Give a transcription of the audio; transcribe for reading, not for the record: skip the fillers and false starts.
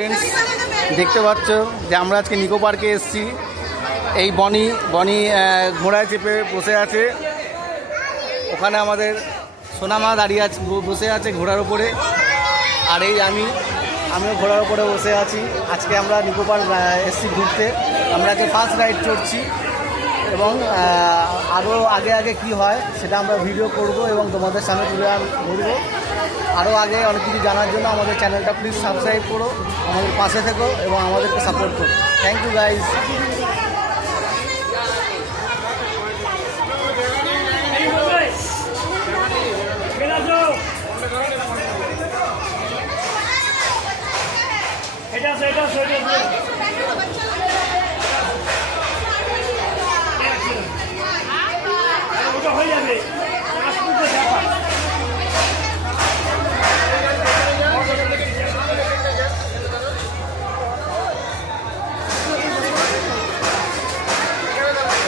Friends, দেখতে পাচ্ছ যে আমরা আজকে নিকো পার্কে এসেছি। এই বনি ঘোড়ায় চেপে বসে আছে। ওখানে আমাদের সোনামা দাঁড়িয়ে আছে, বসে আছে ঘোড়ার উপরে। আর এই আমিও ঘোড়ার উপরে বসে আছি। আজকে আমরা নিকো পার্ক এসেছি ঘুরতে। আমরা আজকে ফার্স্ট রাইড চড়ছি এবং আরও আগে কী হয় সেটা আমরা ভিডিও করব এবং তোমাদের সামনে তুলে ধরবো। আরও আগে অনেক কিছু জানার জন্য আমাদের চ্যানেলটা প্লিজ সাবস্ক্রাইব করো, আমাদের পাশে থেকো এবং আমাদেরকে সাপোর্ট করো। Thank you guys. হয়ে যাবে।